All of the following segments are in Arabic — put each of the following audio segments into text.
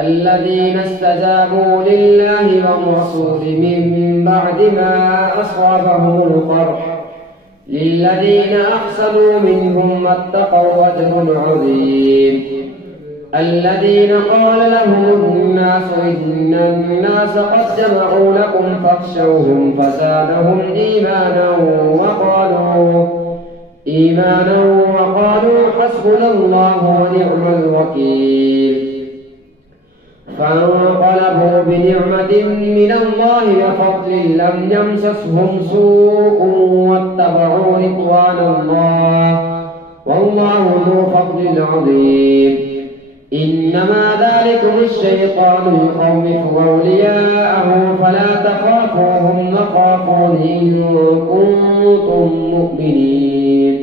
الذين استجابوا لله والرسول من بعد ما أصابهم القرح للذين أحسنوا منهم واتقوا أجر عظيم. الذين قال لهم الناس إن الناس قد جمعوا لكم فاخشوهم فزادهم إيمانا وقالوا حسبنا الله ونعم الوكيل. فانقلبوا بنعمة من الله وفضل لم يمسسهم سوء واتبعوا رضوان الله والله ذو فضل عظيم. إنما ذلكم الشيطان يخوف أولياءه فلا تخافوهم وخافون إن كنتم مؤمنين.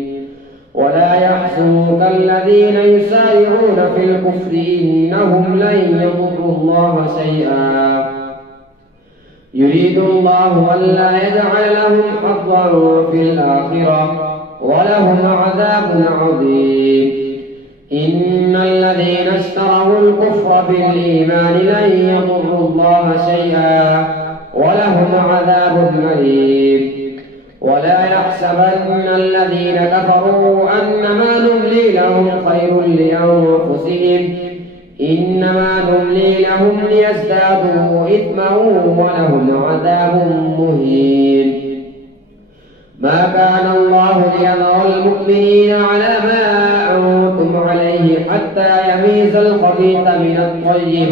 ولا يحزنك الذين يسارعون في الكفر إنهم لن يضروا الله شيئا يريد الله ألا يجعل لهم حظا في الآخرة ولهم عذاب عظيم. إن الذين اشتروا الكفر بالإيمان لن يضروا الله شيئا ولهم عذاب أليم. ولا يحسبن الذين كفروا أنما نملي لهم خير لأنفسهم إنما نملي لهم ليزدادوا إثما ولهم عذاب مهين. ما كان الله ليذر المؤمنين على ما أنتم عليه حتى يميز الخبيث من الطيب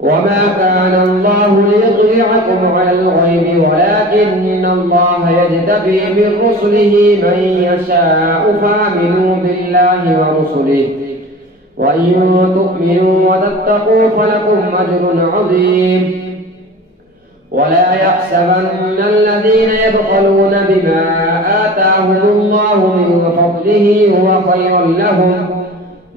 وما كان الله ليطلعكم على الغيب ولكن الله يجتبي من رسله من يشاء فآمنوا بالله ورسله وإن تؤمنوا وتتقوا فلكم أجر عظيم. ولا يحسبن الذين يبخلون بما آتاهم الله من فضله هو خير لهم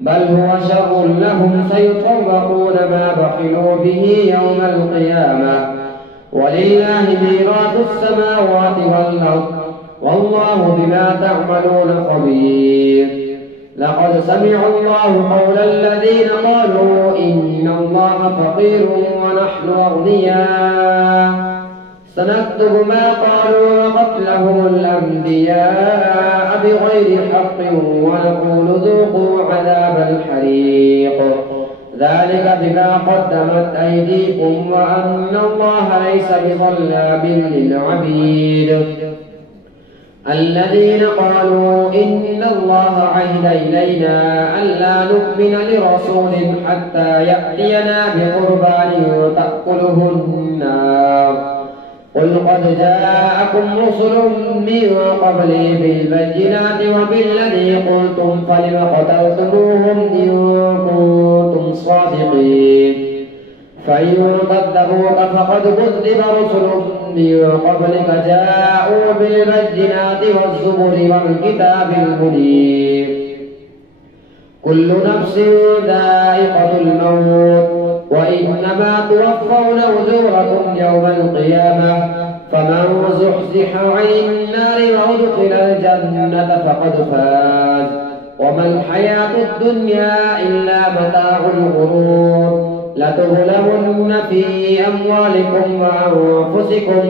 بل هو شر لهم سيطوقون ما بخلوا به يوم القيامة ولله ميراث السماوات والأرض والله بما تعملون خبير. لقد سمع الله قول الذين قالوا إن الله فقير ونحن أغنياء سنكتب ما قالوا وقتلهم الأنبياء بغير حق ونقول ذوقوا عذاب الحريق ذلك بما قدمت أيديكم وأن الله ليس بظلام للعبيد. الذين قالوا إن الله عهد إلينا ألا نؤمن لرسول حتى يأتينا بقربان تأكله النار قل قد جاءكم رسل من قبلي بالبينات وبالذي قلتم فلم قتلتموهم إن كنتم صادقين. فإن كذبوك فقد كذب رسل من قبلك جاءوا بالبينات والزبر والكتاب المنير. كل نفس ذائقة الموت وإنما توفون أجوركم يوم القيامة فمن زحزح عن النار وأدخل الجنة فقد فاز وما الحياة الدنيا إلا متاع الغرور. لتظلمن في أموالكم وأنفسكم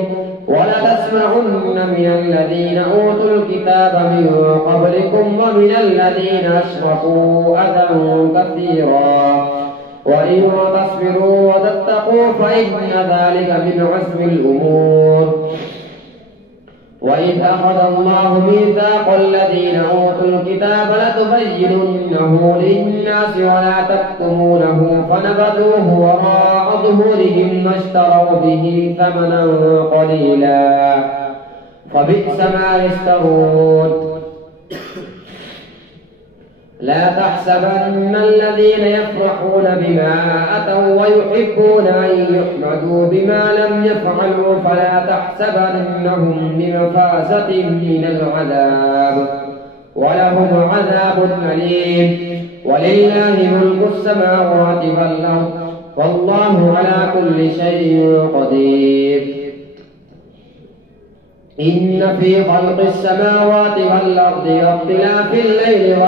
ولتسمعن من الذين أوتوا الكتاب من قبلكم ومن الذين أشركوا أذى كثيرا وإن تصبروا وتتقوا فإن ذلك من عزم الأمور. وإذ أخذ الله ميثاق الذين أوتوا الكتاب لتبيننه للناس ولا تكتمونه فنبذوه وراء ظهورهم واشتروا به ثمنا قليلا فبئس ما يشترون. لا تحسبن الذين يفرحون بما أتوا ويحبون أن يحمدوا بما لم يفعلوا فلا تحسبنهم بمفازة من العذاب ولهم عذاب أليم. ولله ملك السماوات والأرض والله على كل شيء قدير. إن في خلق السماوات والأرض واختلاف الليل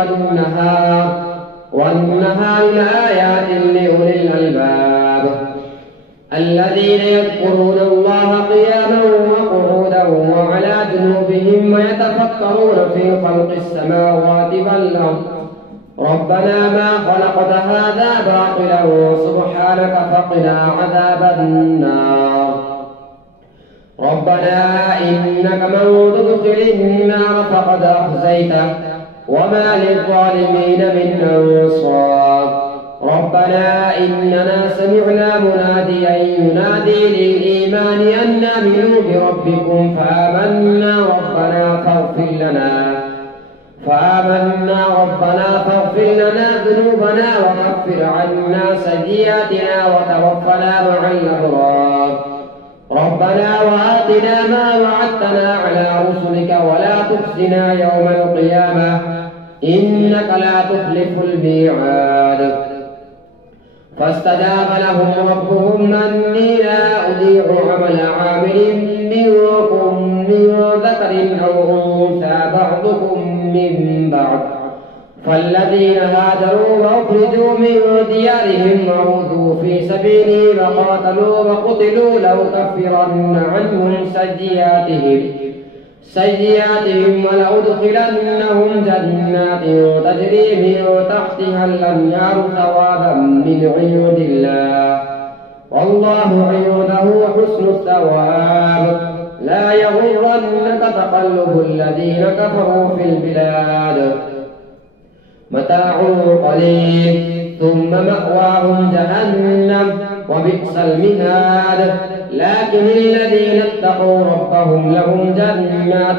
والنهار لآيات لأولي الألباب الذين يذكرون الله قياما وقعودا وعلى جنوبهم ويتفكرون في خلق السماوات والأرض ربنا ما خلقت هذا باطلا سبحانك فقنا عذاب النار ربنا إنك من تدخل النار فقد أخزيته وما للظالمين من أنصار ربنا إننا سمعنا مناديا ينادي للإيمان أن آمنوا بربكم فآمنا ربنا فاغفر لنا ذنوبنا وكفر عنا سيئاتنا وتوفنا مع الأبرار ربنا وآتنا ما وعدتنا على رسلك ولا تخزنا يوم القيامة إنك لا تخلف الميعاد فاستجاب لهم ربهم أني لا أضيع عمل عامل منكم من ذكر أو أنثى بعضكم من بعض فالذين هاجروا وأخرجوا من ديارهم وأوذوا في سبيلي وقاتلوا وقتلوا لأكفرن عنهم سيئاتهم ولأدخلنهم جنات تجري من تحتها الأنهار ثوابا من عند الله والله عنده حسن الثواب لا يغرنك تقلب الذين كفروا في البلاد متاع قليل ثم مأواهم جهنم وبئس المهاد لكن الذين اتقوا ربهم لهم جنات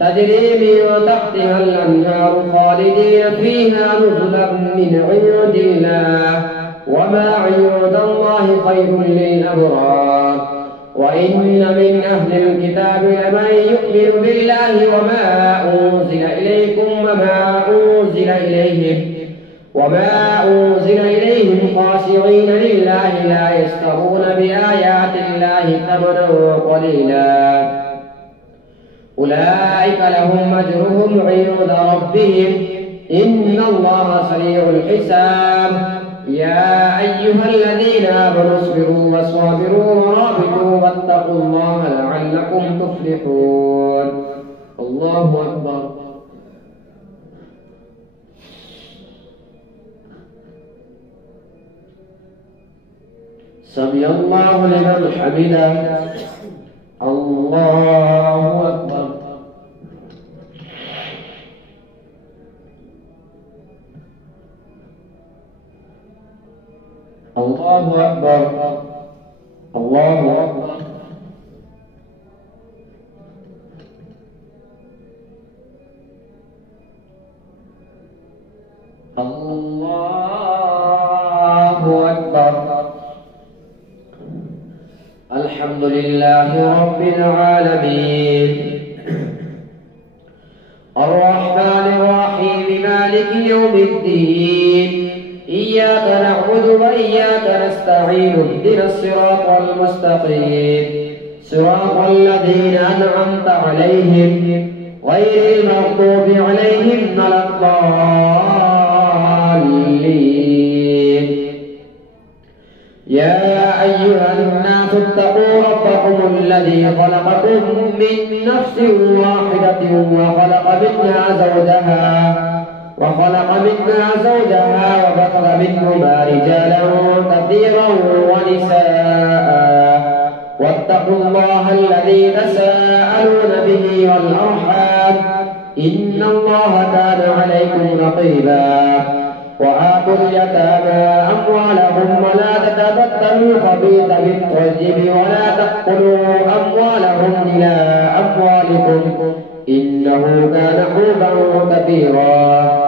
تجري من تحتها الأنهار خالدين فيها نزلا من عند الله وما عند الله خير للأبرار وإن من أهل الكتاب لمن يؤمن بالله وما أنزل إليكم وما أنزل إليهم خاشعين لله لا يشترون بآيات الله ثمنا قليلا أولئك لهم أجرهم عند ربهم إن الله سريع الحساب يا أيها الذين آمنوا اصبروا وصابروا ورابطوا واتقوا الله لعلكم تفلحون الله أكبر سمع الله لمن حمده الله أكبر الله أكبر الله أكبر الله أكبر الحمد لله رب العالمين الرحمن الرحيم مالك يوم الدين إياك نعبد وإياك نستعين اهدنا الصراط المستقيم صراط الذين أنعمت عليهم غير المغضوب عليهم ولا الضالين يا أيها الناس اتقوا ربكم الذي خلقكم من نفس واحدة وخلق منها زوجها وبث منهما رجالا كثيرا ونساء واتقوا الله الذي تساءلون به والأرحام إن الله كان عليكم رقيبا وآتوا اليتامى أموالهم ولا تتبدلوا الخبيث بالطيب ولا تأكلوا أموالهم إلى أموالكم إنه كان حوبا كبيرا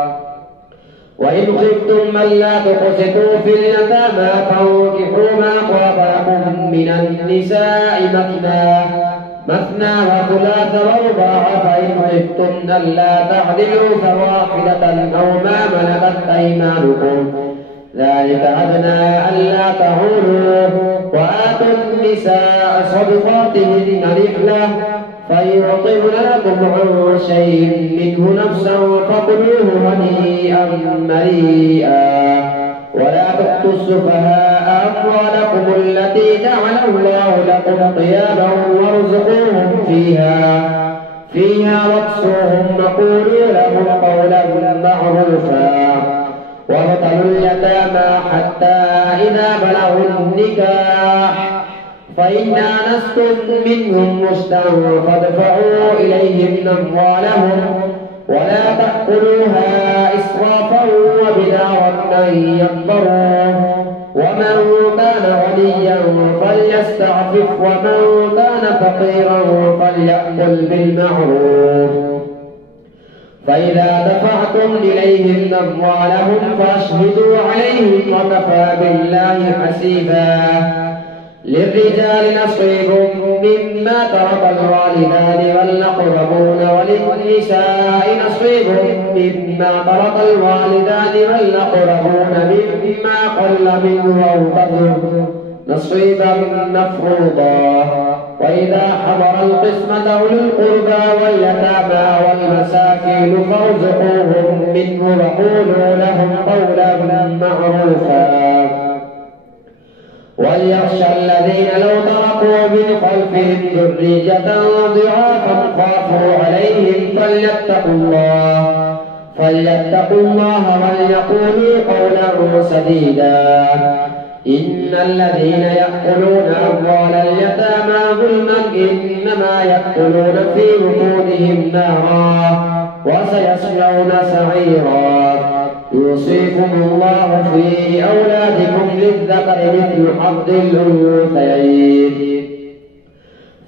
وإن خفتم من لا تقسطوا في اليتامى فانكحوا ما طاب لكم من النساء مثنى وثلاث ورباع فإن خفتم ألا تعدلوا فواحدة أو ما ملكت أيمانكم ذلك أدنى ألا تعولوا وآتوا النساء صدقاتهن نحلة فإن طبن لكم عن شيء منه نفسا فكلوه هنيئا مريئا ولا تؤتوا السفهاء أموالكم التي جعل الله لكم قياما وارزقوهم فيها واكسوهم وقولوا لهم قولا معروفا وابتلوا اليتامى حتى إذا بلغوا النكاح فإن آنستم منهم رشدا فادفعوا إليهم أموالهم ولا تأكلوها إسرافا وبدارا أن يكبروا ومن كان غنيا فليستعفف ومن كان فقيرا فليأكل بالمعروف فإذا دفعتم إليهم أموالهم فاشهدوا عليهم وكفى بالله حسيبا للرجال نصيب مما ترك الوالدان والأقربون وللنساء نصيب مما ترك الوالدان والأقربون مما قل منه أو كثر نصيبا مفروضا وإذا حضر القسمة أولو القربى واليتامى والمساكين فارزقوهم منه وقولوا لهم قولا معروفا وليخشى الذين لو تركوا من خلفهم ذرية ضعافا خافوا عليهم فليتقوا الله وليقولوا قولا سديدا إن الذين يأكلون أموال اليتامى ظلما إنما يأكلون في بطونهم نارا وسيصلون سعيرا يوصيكم الله في أولادكم للذكر مثل حظ الأنثيين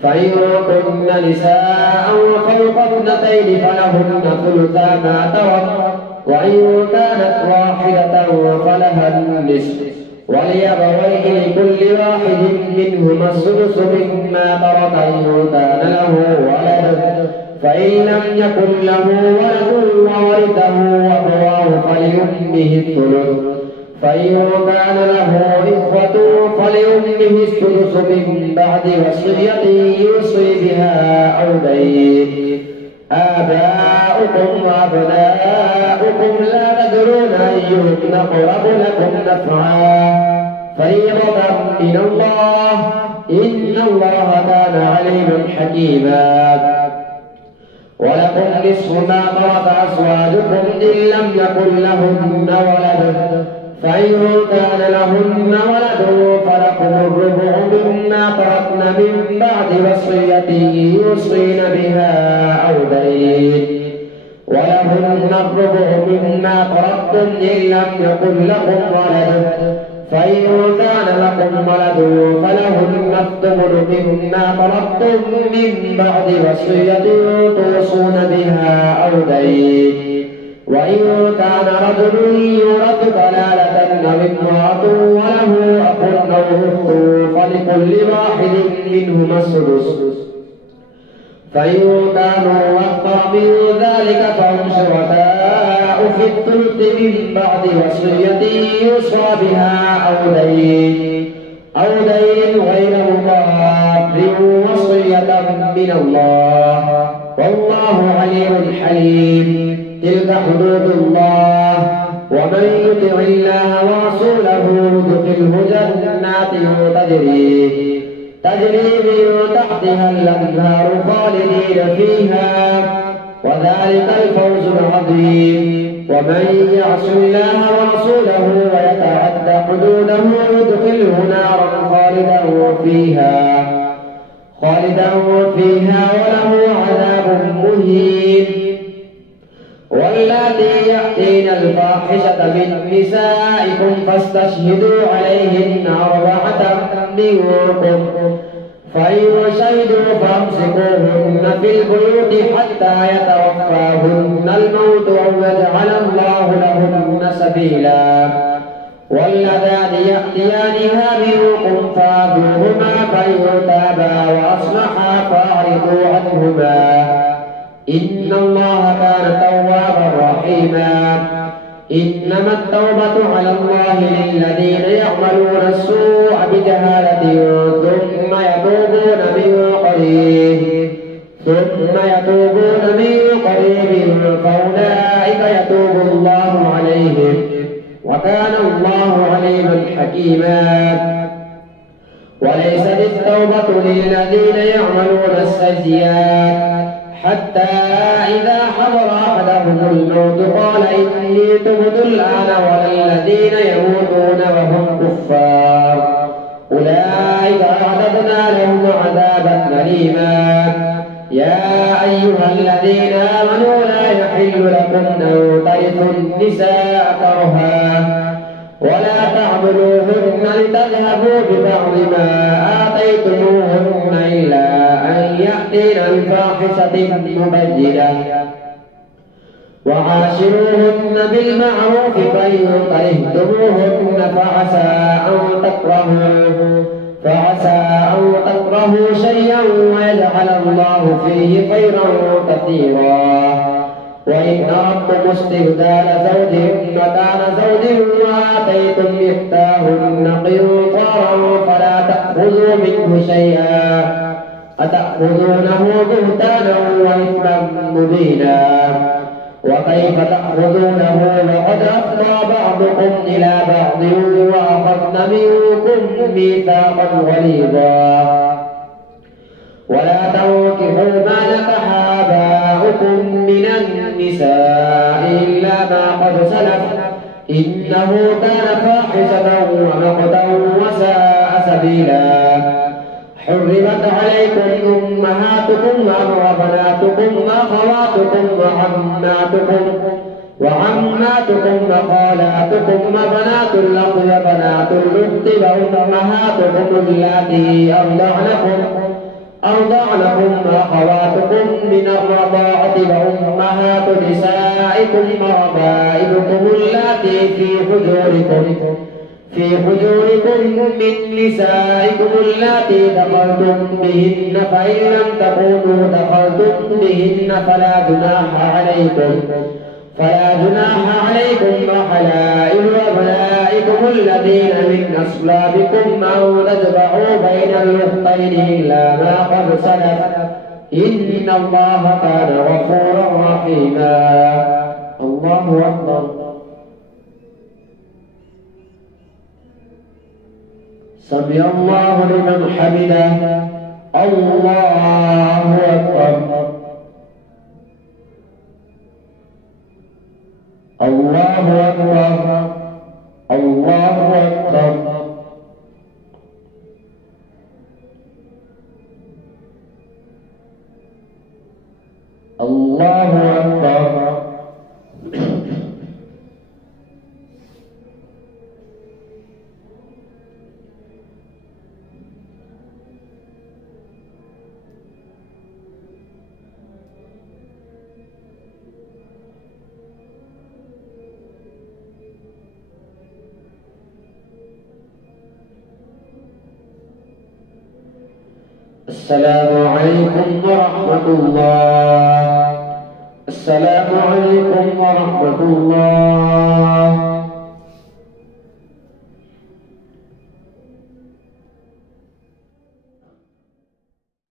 فإن كن نساء فوق اثنتين فلهن ثلثا ما ترك وإن كانت واحدة فلها النصف ولأبويه لكل واحد منهما السدس مما ترك إن كان له ولد فإن لم يكن له ولد وورثه أبواه فلأمه الثلث فإن كان له إخوة فلأمه السدس من بعد وصية يوصي بها أو دين آباؤكم وأبناؤكم لا تدرون أيهم أقرب لكم نفعا فريضة من الله إن الله كان عليما حكيما ولكم نصف ما ترك أزواجكم إن لم يكن لهن ولد فإن كان لهن ولد فلكم الربع مما تركن من بعد وصية يوصين بها أو دين ولهن الربع مما تركتم إن لم يكن لكم ولد فإن كان لكم ولد فلهن الثمن مما تركتم من بعد وصية توصون بها أو دين وإن كان رجل يورث كلالة أو امرأة وله أخ أو أخت فلكل واحد منهما السدس فإن كانوا أكثر من ذلك فهم شركاء في الثلث من بعد وصية يوصى بها أو دين غير مضار وصية من الله والله عليم حليم تلك حدود الله ومن يطع الله ورسوله يدخله جنات تجري من تحتها الأنهار خالدين فيها وذلك الفوز العظيم ومن يعص الله ورسوله ويتعد حدوده يدخله نارا خالدا فيها وله عذاب مهين واللاتي يأتين الفاحشة من نسائكم فاستشهدوا عليهن 4 منكم فإن شهدوا فامسكوهن في البيوت حتى يتوفاهن الموت أو يجعل الله لهن سبيلا واللذان يأتيانها منكم فآذوهما فإن تابا وأصلحا فأعرضوا عنهما إن الله كان توابا رحيما إنما التوبة على الله للذين يعملون السوء بجهالة ثم يتوبون من قريب فأولئك يتوب الله عليهم وكان الله عليما حكيما وليست التوبة للذين يعملون السيئات حتى إذا حضر أحدهم الموت قال إني تبت الآن ولا الذين يموتون وهم كفار أولئك أعتدنا لهم عذابا أليما. يا أيها الذين آمنوا لا يحل لكم أن ترثوا النساء كرها ولا تعضلوهن لتذهبوا ببعض ما آتيتموهن إلا أن يأتين بفاحشة مبينة وعاشروهن بالمعروف فإن كرهتموهن فعسى أن تكرهوا شيئا ويجعل الله فيه خيرا كثيرا. وإن أردتم استبدال زوج مكان زوج وآتيتم إحداهن قنطارا فلا تأخذوا منه شيئا أتأخذونه بهتانا وإثما مبينا. وكيف تأخذونه وقد أفضى بعضكم إلى بعض وأخذن منكم ميثاقا غليظا. ولا تنكحوا ما نكح آباؤكم من النساء إلا ما قد سلف إنه كان فاحشة ومقتا وساء سبيلا. حرمت عليكم أمهاتكم وبناتكم وأخواتكم وعماتكم وخالاتكم وبنات الأخ وبنات الأخت وأمهاتكم اللاتي أرضعنكم وأخواتكم من الرضاعة وأمهات نسائكم وربائبكم اللاتي في حجوركم من نسائكم اللاتي دخلتم بهن فإن لم تكونوا دخلتم بهن فلا جناح عليكم وحلائل أبنائكم الذين من أصلابكم أو تجمعوا بين الأختين إلا ما قد سلف إن الله كان غفورا رحيما. الله أكبر. سمع الله لمن حمده. الله أكبر. الله أكبر. الله أكبر. الله أكبر. السلام عليكم ورحمة الله. السلام عليكم ورحمة الله.